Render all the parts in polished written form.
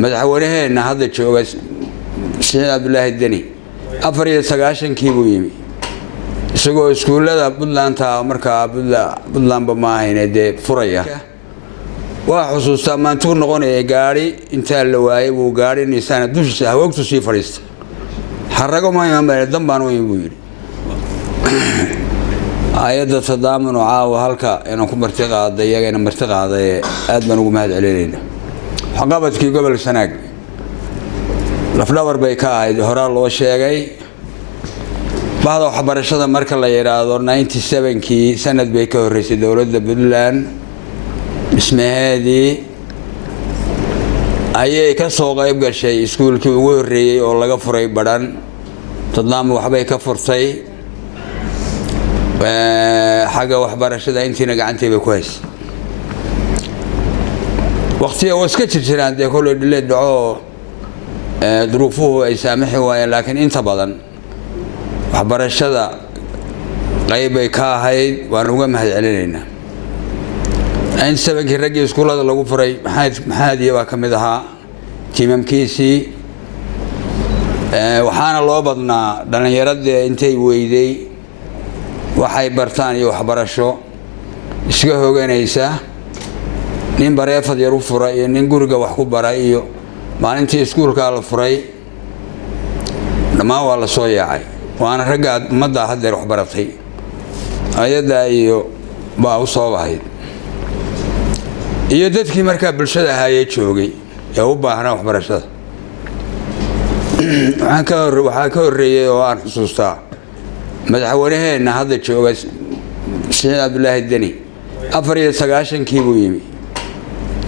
madaxweynaheena hadda jooga Sheekh Abdullaahi Deni 94 buu yimi isagoo iskuulada Puntland markaa Puntland ma ahaynade furaya waa xusuusta maantuu noqonay gaari inta la waayay buu gaari nisan dushiisa hawogtu sii fariistay xarago ma iman dambaan way buu yiri ayada tadaamun caawa halka inaan ku martiqaaday iyagana martiqaaday aad baan ugu mahad celinayna xaqabadkii gobol Sanaag lafdawar bay ka ahayd hore loo sheegay baada waxbarashada marka la yiraahdo 97kii sanad bay ka horeysay dawladda Puntland ismaheedii ayay ka soo qayb gashay iskuulkii ugu horeeyay oo laga furay baran tadlaam waxbay ka furtay xaga waxbarashada intiina gacantayba ku haysay waqtiga waska jiraan de kullu dhilay dhaco duruufuhu ay saamaxay waayeen laakiin inta badan waxbarashada qayb ay ka ahayd waan uga mahad celinaynaa in sababkii ragii iskuulada lagu furay maxaad iyo ka mid ahaa tiimamkiisii waxaana loo badnaa dhalinyarada intay weyday waxay bartaan iyo waxbarasho iska hooganaysa nin bareefad yar u furay iyo nin guriga wax ku baray iyo maalintii iskuulka la furay dhamaan waa la soo yaacay waana ragga ummadda hadda wax baratay ayada iyo baa u soo bahay iyo dadkii markaa bulshada ahaayay joogay ee u baahnaa waxbarashada waxaan ka horeeyay oo aan xusuustaa madaxweynaheena hadda jooga Sheekh Abdullaahi Deni 94kii buu yimi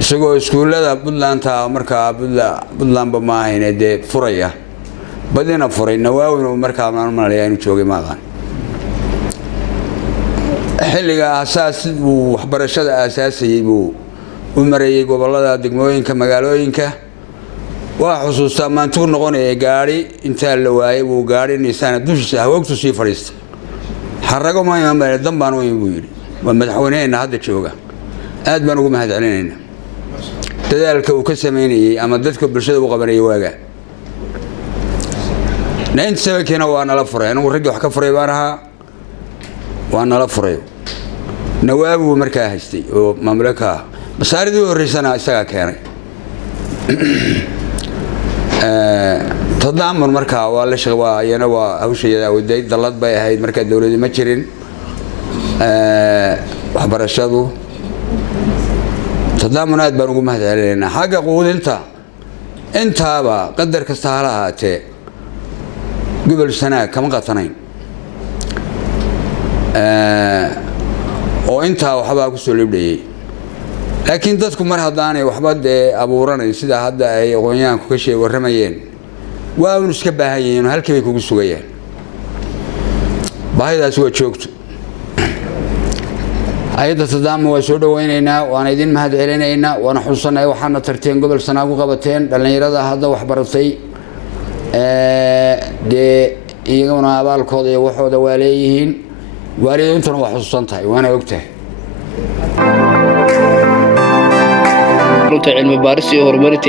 isagoo iskuulada Puntland markaa Puntland ma ahaynade furaya badina furay nawaawin markaa aan maleeyay inuu joogay maahan xilliga asaas uu waxbarashada asaasiyay buu u mareeyay gobolada degmooyinka magaalooyinka waa xusuusta maantuu noqonay gaari inta la waayay buu gaari nisan dushiisa hawogtu sii fariistay xarago ma iman dambaan way buu yiri waa madaxweynaheena hadda jooga aad baan ugu mahad celinayna dadaalka uu ka sameeyay ama dadka bulshada u qabanay waaga neen sababkiina waa nala furay anigu ragii wax ka furay baan ahaa waa nala furay nawaabu markaa haystay oo mamlaka masaaridii horeysana isaga keenay tadaamun markaa waa la shaqaa ayana waa hawsheeda waday dalad bay ahayd markaa dawladda ma jirin waxbarashadu tadaamun aad baan ugu mahad celinaynaa xagga quudinta intaaba qadar kasta ha ahaatee gobol Sanaag kama qatanayn oo inta waxba ku soo libdhayay laakiin dadku mar hadaanay waxba abuuranay sida hadda ay aqoonyahanku ka sheeg waramayeen waa uu iska baahan yihiin halkii bay kugu sugayaan baahidaas waa joogto ayada tadaamu waa soo dhaweynaynaa waana idin mahad celinaynaa waana xusuusanahay waxaana tarteen gobol Sanaag u qabateen dhalinyarada hadda wax baratay iyaguna abaalkooda iyo waxooda waa leeyihiin waalidiintuna waa xusuusantahay waana ogtahay runta cilmi baaris iyo horumarinta